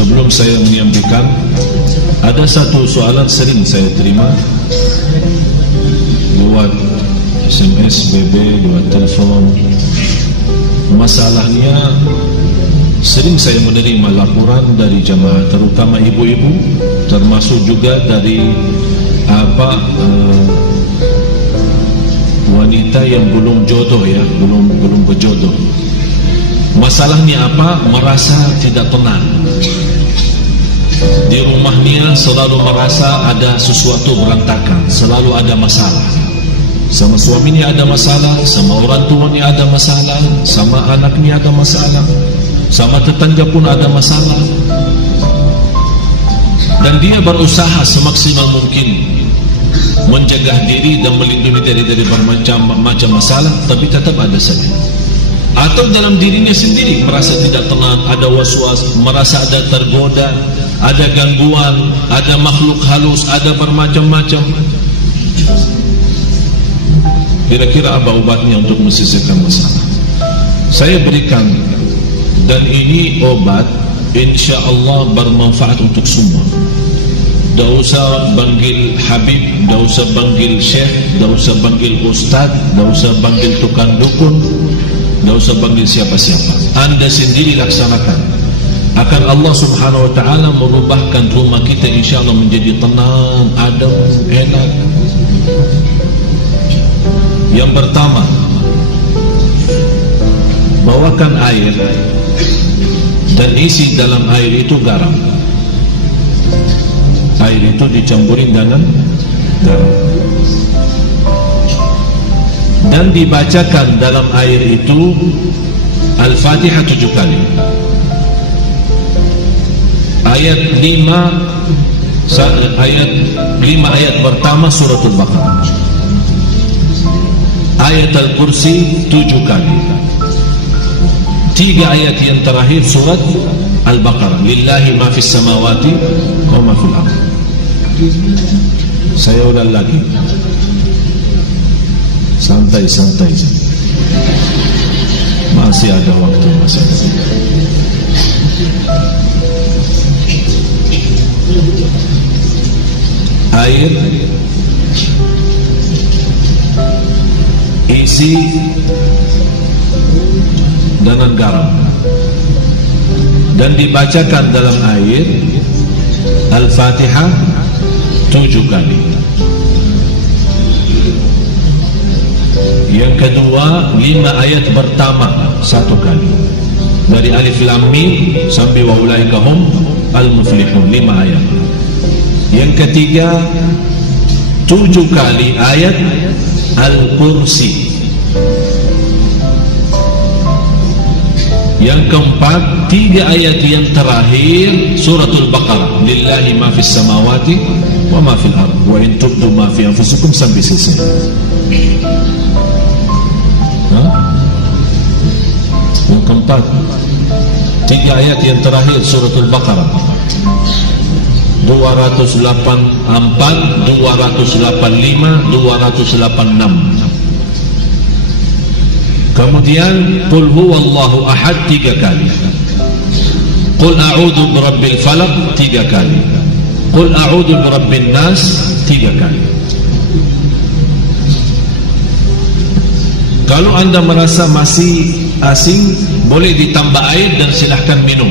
sebelum saya menyampaikan, ada satu soalan sering saya terima lewat SMS, BB, lewat telefon. Masalahnya, sering saya menerima laporan dari jamaah, terutama ibu-ibu, termasuk juga dari wanita yang belum jodoh, ya, belum berjodoh. Masalahnya apa? Merasa tidak tenang. Di rumahnya selalu merasa ada sesuatu berantakan, selalu ada masalah. Sama suaminya ada masalah, sama orang tuanya ada masalah, sama anaknya ada masalah, sama tetangga pun ada masalah. Dan dia berusaha semaksimal mungkin menjaga diri dan melindungi diri dari bermacam masalah, tapi tetap ada saja. Atau dalam dirinya sendiri merasa tidak tenang, ada was-was, merasa ada tergoda, ada gangguan, ada makhluk halus, ada bermacam-macam. Kira-kira apa obatnya untuk menyelesaikan masalah? Saya berikan, dan ini obat insya Allah bermanfaat untuk semua. Tak usah panggil Habib, tak usah panggil Syekh, tak usah panggil Ustaz, tak usah panggil tukang dukun, tak usah panggil siapa-siapa. Anda sendiri laksanakan. Akan Allah Subhanahu Wa Taala merubahkan rumah kita insya Allah menjadi tenang, adem, enak. Yang pertama, bawakan air dan isi dalam air itu garam. Air itu dicampurin dengan garam dan dibacakan dalam air itu Al-Fatihah 7 kali. Ayat 5 ayat pertama suratul Baqarah. Ayat Al-Kursi 7 kali. 3 ayat yang terakhir surat Al-Baqarah. Lillahi ma fis samawati wa ma fil ardh. Saya ulang lagi. Santai-santai. Masih ada waktu, masih ada. Air isi dengan garam dan dibacakan dalam air Al-Fatihah 7 kali. Yang kedua, 5 ayat pertama 1 kali. Dari Alif Lam Mim sampai wa ulaika hum al-muflihun, 5 ayat. Yang ketiga, 7 kali ayat Al-Kursi. Yang keempat, 3 ayat yang terakhir suratul Baqarah. Lillahi ma fis samawati wa ma fil ardh wa in tubdu ma fi anfusikum sampai selesai. Yang keempat, 3 ayat yang terakhir suratul Baqarah. 284, 285, 286. Kemudian Qul huwallahu ahad 3 kali. Qul a'udzu birabbil falaq 3 kali. Qul a'udzu birabbin nas 3 kali. Kalau anda merasa masih asing, boleh ditambah air dan silahkan minum.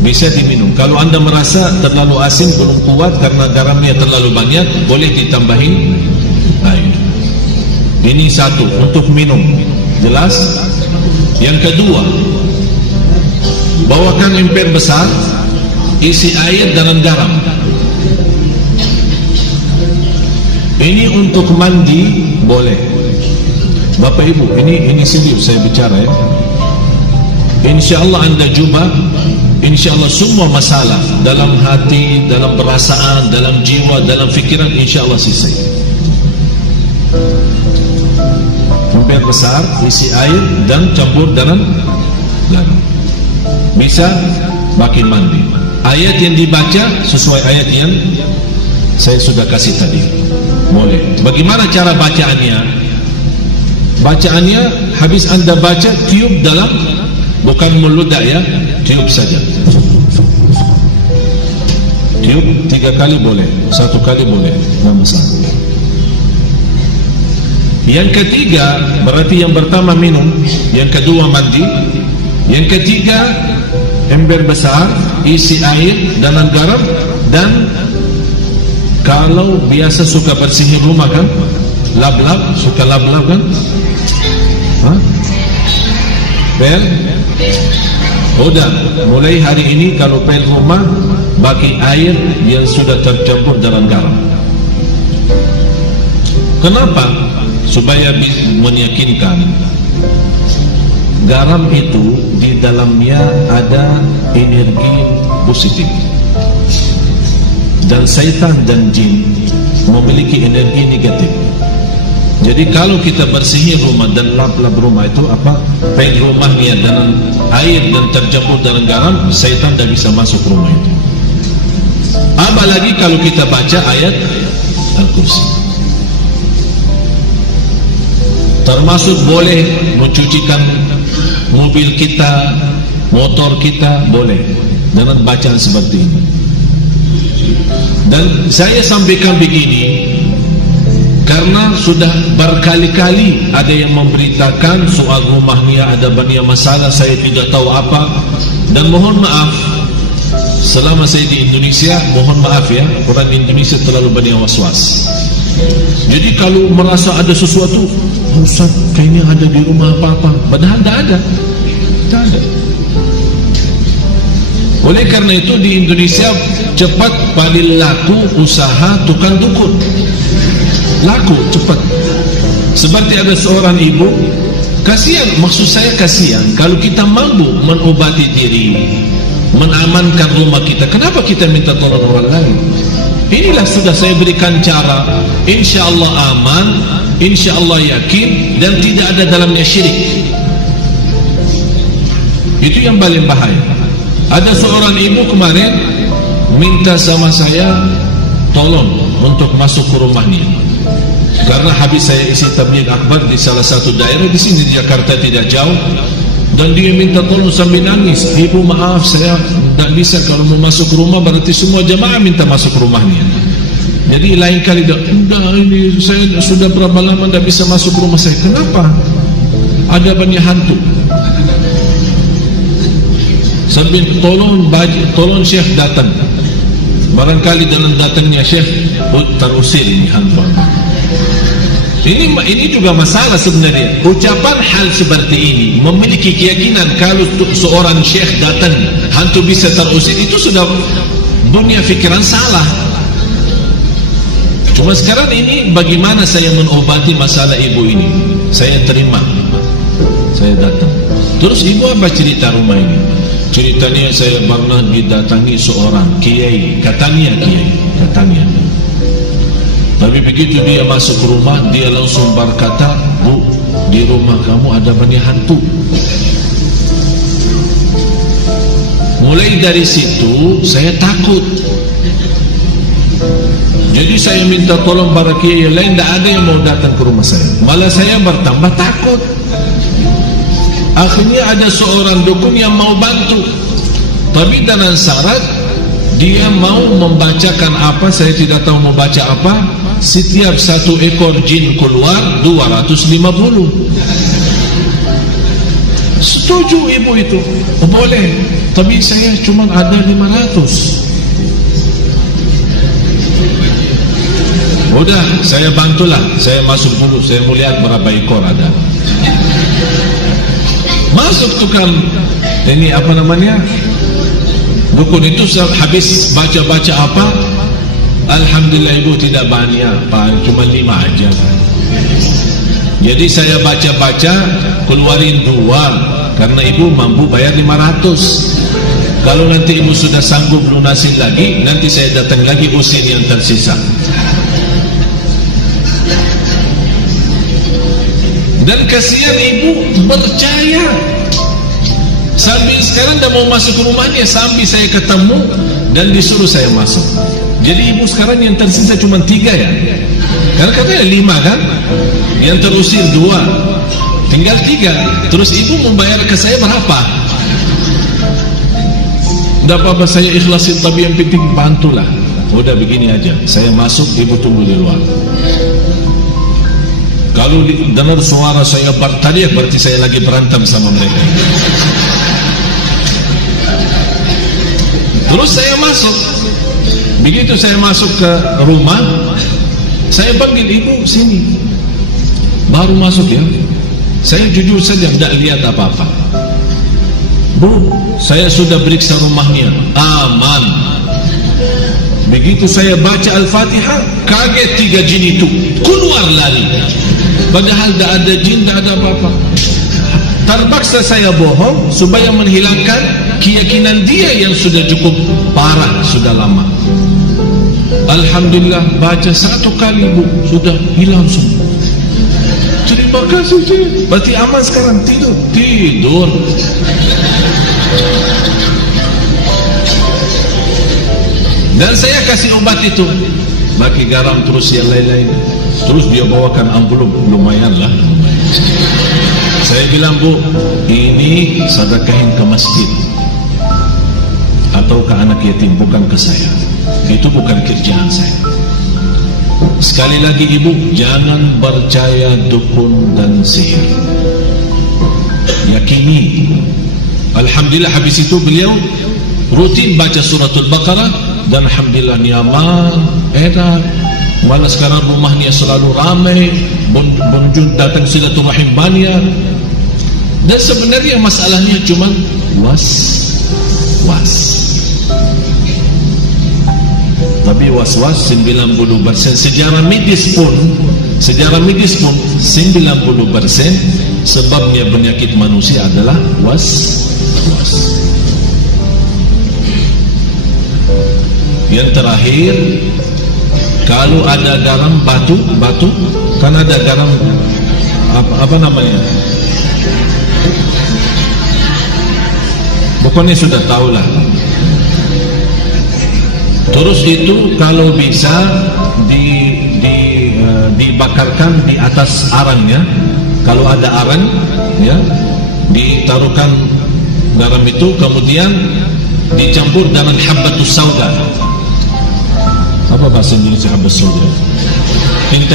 Bisa diminum. Kalau anda merasa terlalu asing, belum kuat karena garamnya terlalu banyak, boleh ditambahin air. Ini satu untuk minum, jelas. Yang kedua, bawakan emper besar, isi air dengan garam. Ini untuk mandi boleh. Bapak Ibu, ini serius saya bicara ya. InsyaAllah anda jumpa, InsyaAllah semua masalah dalam hati, dalam perasaan, dalam jiwa, dalam fikiran InsyaAllah selesai. Emper besar, isi air dan campur dengan garam. Bisa pakai mandi. Ayat yang dibaca sesuai ayat yang saya sudah kasih tadi. Boleh. Bagaimana cara bacaannya? Bacaannya habis anda baca, tiup dalam bukan meludak ya, tiup saja. Tiup 3 kali boleh, 1 kali boleh, nggak masalah. Yang ketiga, berarti yang pertama minum, yang kedua mandi, yang ketiga ember besar isi air dan garam. Dan kalau biasa suka bersihin rumah kan, lap-lap, suka lap-lap kan, pel. Udah, mulai hari ini kalau pel rumah pakai air yang sudah tercampur dengan garam. Kenapa? Supaya meyakinkan garam itu di dalamnya ada energi positif, dan syaitan dan jin memiliki energi negatif. Jadi kalau kita bersihin rumah dan lap-lap rumah itu pel rumahnya dengan air dan tercampur dengan garam, syaitan tidak bisa masuk rumah itu. Apalagi kalau kita baca ayat Al-Kursi. Termasuk boleh mencucikan mobil kita, motor kita, boleh dengan bacaan seperti ini. Dan saya sampaikan begini karena sudah berkali-kali ada yang memberitakan soal rumahnya ada banyak masalah, saya tidak tahu apa. Dan mohon maaf, selama saya di Indonesia, mohon maaf ya, orang Indonesia terlalu banyak was-was. Jadi kalau merasa ada sesuatu, Ustaz kayaknya ada di rumah apa-apa, padahal tidak ada. Tidak ada. Oleh karena itu di Indonesia cepat paling laku usaha tukang dukun. Laku cepat. Seperti ada seorang ibu, kasihan, maksud saya kasihan kalau kita mampu mengobati diri, mengamankan rumah kita, kenapa kita minta tolong orang lain? Inilah sudah saya berikan cara, insya Allah aman, insya Allah yakin, dan tidak ada dalamnya syirik. Itu yang paling bahaya. Ada seorang ibu kemarin minta sama saya tolong untuk masuk ke rumahnya, karena habis saya isi tabligh akbar di salah satu daerah di sini di Jakarta tidak jauh, dan dia minta tolong sambil nangis, ibu maaf saya tidak bisa, kalau mau masuk rumah berarti semua jamaah minta masuk rumahnya. Jadi lain kali udah ini saya sudah berapa lama tidak bisa masuk rumah saya. Kenapa? Ada banyak hantu. Sambil tolong Syekh datang. Barangkali dalam datangnya Syekh terusir ini hantu. Ini juga masalah sebenarnya. Ucapan hal seperti ini memiliki keyakinan kalau seorang syekh datang hantu bisa terusir, itu sudah punya fikiran salah. Cuma sekarang ini bagaimana saya mengobati masalah ibu ini? Saya terima, saya datang. Terus ibu apa cerita rumah ini? Ceritanya saya pernah didatangi seorang kiai, katanya kiai, katanya. Tapi begitu dia masuk ke rumah, dia langsung berkata, Bu, di rumah kamu ada banyak hantu. Mulai dari situ saya takut. Jadi saya minta tolong para kiai lain, tidak ada yang mau datang ke rumah saya. Malah saya bertambah takut. Akhirnya ada seorang dukun yang mau bantu, tapi dengan syarat dia mau membacakan apa, saya tidak tahu mau baca apa. Setiap 1 ekor jin keluar 250. Setuju ibu itu, boleh, tapi saya cuma ada 500. Udah, saya bantulah, saya masuk dulu, saya mau lihat berapa ekor ada. Masuk tukang ini apa namanya, dukun itu habis baca-baca apa, alhamdulillah ibu tidak banyak, cuma 5 aja. Jadi saya baca-baca keluarin 2 karena ibu mampu bayar 500. Kalau nanti ibu sudah sanggup lunasin lagi, nanti saya datang lagi usir yang tersisa. Dan kasihan ibu percaya. Sampai sekarang dah mau masuk ke rumahnya, sampai saya ketemu dan disuruh saya masuk. Jadi ibu sekarang yang tersisa cuma 3 ya. Karena katanya 5 kan, yang terusir 2, tinggal 3. Terus ibu membayar ke saya berapa? Tidak apa-apa, saya ikhlasin, tapi yang penting bantulah. Udah begini aja, saya masuk, ibu tunggu di luar. Kalau dengar suara saya berteriak, berarti saya lagi berantem sama mereka. Terus saya masuk. Begitu saya masuk ke rumah, saya panggil ibu, sini. Baru masuk ya, saya jujur saja tidak lihat apa-apa. Bu, saya sudah periksa rumahnya, aman. Begitu saya baca Al-Fatihah, kaget 3 jin itu keluar lari. Padahal tidak ada jin, tidak ada apa-apa. Terpaksa saya bohong supaya menghilangkan keyakinan dia yang sudah cukup parah, sudah lama. Alhamdulillah, baca 1 kali bu, sudah hilang semua. Terima kasih cik. Berarti aman sekarang, tidur. Dan saya kasih obat itu, bagi garam terus yang lain-lain. Terus dia bawakan amplop, lumayan lah. Saya bilang, bu, ini sedekahin ke masjid atau ke anak yatim, bukan ke saya. Itu bukan kerjaan saya. Sekali lagi ibu, jangan percaya dukun dan sihir. Yakini. Alhamdulillah, habis itu beliau rutin baca suratul Baqarah. Dan alhamdulillah nyaman, enak. Malah sekarang rumahnya selalu ramai, pengunjung datang silaturahim banyak. Dan sebenarnya masalahnya cuma was-was. Tapi was-was 90%. Sejarah medis pun 90% sebabnya penyakit manusia adalah was-was. Yang terakhir, kalau ada garam batu, kan ada garam apa namanya? Pokoknya sudah tahulah. Terus itu kalau bisa dibakarkan di atas arangnya. Kalau ada arang, ya, ditaruhkan garam itu, kemudian dicampur dengan habbatus sauda. Apa bahasa Indonesia habbatus sauda? Tinta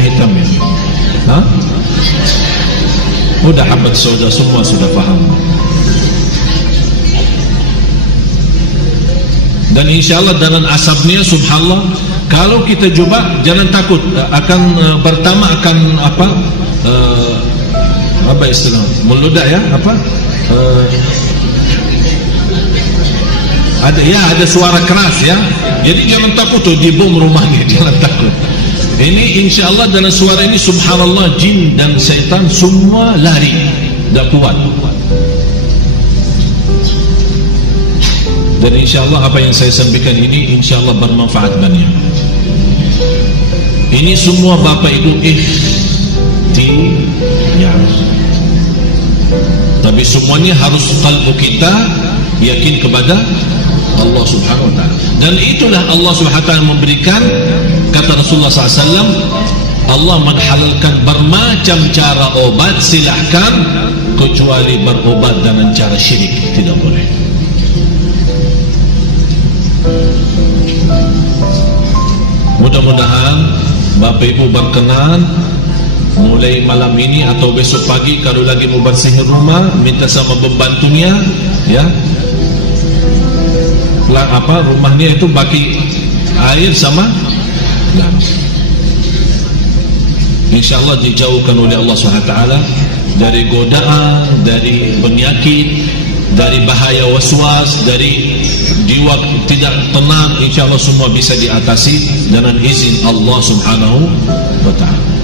hitamnya. Hah? Udah habbatus sauda, semua sudah paham. Dan insyaAllah dengan asapnya, subhanallah, kalau kita coba, jangan takut. Pertama akan apa istilah? Meledak ya? Ada suara keras ya. Jadi jangan takut tuh dibom rumahnya, jangan takut. Ini insyaAllah dengan suara ini, subhanallah, jin dan syaitan semua lari, dah kuat. Dan insyaAllah apa yang saya sampaikan ini insyaAllah bermanfaat banyak. Ini semua Bapak Ibu ikhtiar. Tapi semuanya harus kalbu kita yakin kepada Allah subhanahu wa ta'ala. Dan itulah Allah subhanahu wa ta'ala memberikan, kata Rasulullah SAW, Allah menghalalkan bermacam cara obat, silahkan, kecuali berobat dengan cara syirik, tidak boleh. Mudah-mudahan Bapak Ibu berkenan mulai malam ini atau besok pagi kalau lagi mau bersihkan rumah, minta sama pembantunya ya, rumahnya itu bagi air sama garam. InsyaAllah dijauhkan oleh Allah SWT dari godaan, dari penyakit, dari bahaya waswas, dari jiwa tidak tenang. InsyaAllah semua bisa diatasi dengan izin Allah Subhanahu wa ta'ala.